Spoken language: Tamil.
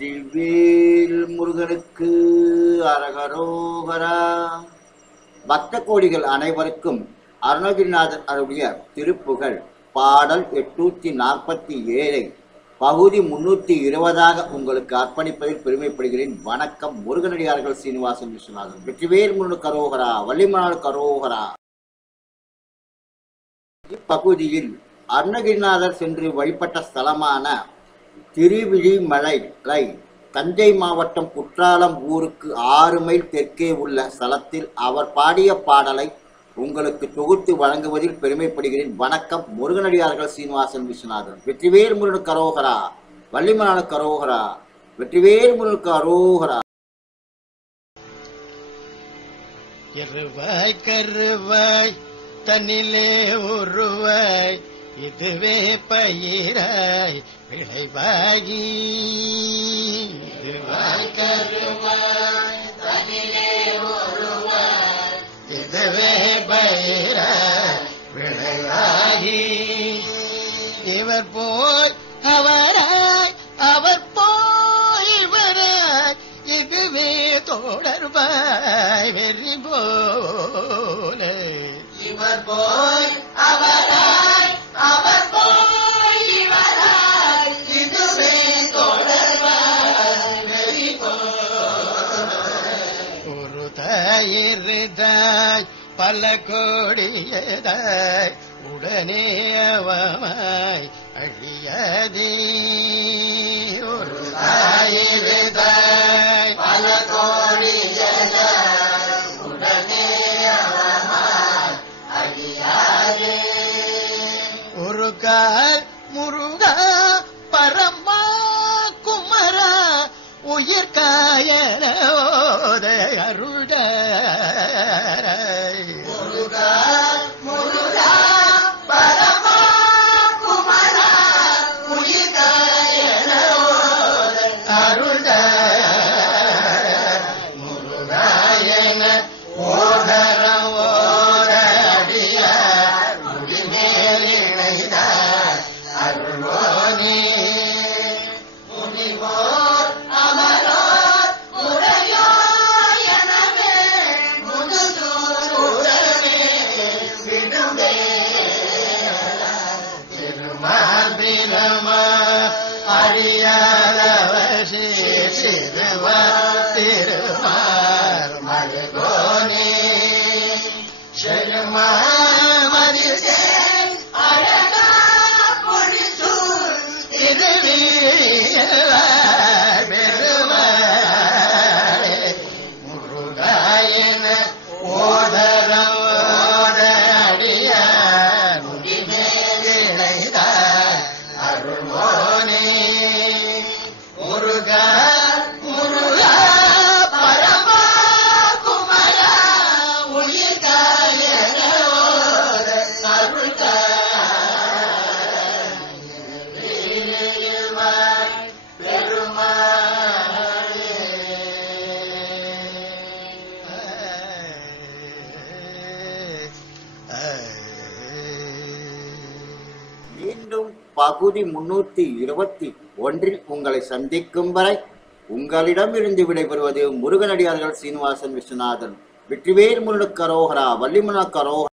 வெற்றிவேல் முருகனுக்கு அரகரோகரா. பக்த கோடிகள் அனைவருக்கும் அருணகிரிநாதர் அருடைய திருப்புகழ் பாடல் எட்நூத்தி நாற்பத்தி ஏழை. பகுதி முன்னூத்தி இருபதாக உங்களுக்கு அர்ப்பணிப்பதில் பெருமைப்படுகிறேன். வணக்கம் முருகனடியார்கள் சீனிவாசன் விஸ்வநாதன். வெற்றிவேல் முருகன் கரோகரா வள்ளிமனால் கரோகரா. இப்பகுதியில் அருணகிரிநாதர் சென்று வழிபட்ட ஸ்தலமான திருவிழிமலை தஞ்சை மாவட்டம் குற்றாலம் ஊருக்கு ஆறு மைல் தெற்கே உள்ள ஸ்தலத்தில் அவர் பாடிய பாடலை உங்களுக்கு தொகுத்து வழங்குவதில் பெருமைப்படுகிறேன். வணக்கம் முருகனடியார்கள் சீனிவாசன் விஸ்வநாதன். வெற்றிவேல் முருகன் கரோகரா வள்ளிமலான கரோகரா வெற்றிவேல் முருகன் கரோகரா. கருவாய் தன்னிலே உருவாய் இதுவே பயிராய் விளைவாகி. இதுவே பயிராய் விளைவாகி. இவர் போய் அவராய் அவர் போய் இவராய் இதுவே தொடர்பாய் வெறி போல. இவர் போய் தாயிருதாய் பல கோடியதாய் உடனே அவமாய் அழியாதே. ஒரு தாயிருதாய் பல கோடியதாய் உடனே அவமாய் அழியாதே. ஒரு கால் முருகா பரமா உயிர் காயனோத அருள்ட Maria. மீண்டும் பகுதி முன்னூத்தி இருபத்தி ஒன்றில் உங்களை சந்திக்கும் வரை உங்களிடமிருந்து விடைபெறுவது முருகனடியார்கள் சீனிவாசன் விஸ்வநாதன் வெற்றிவேல் முருகன் கரோகரா வள்ளிமன கரோகரா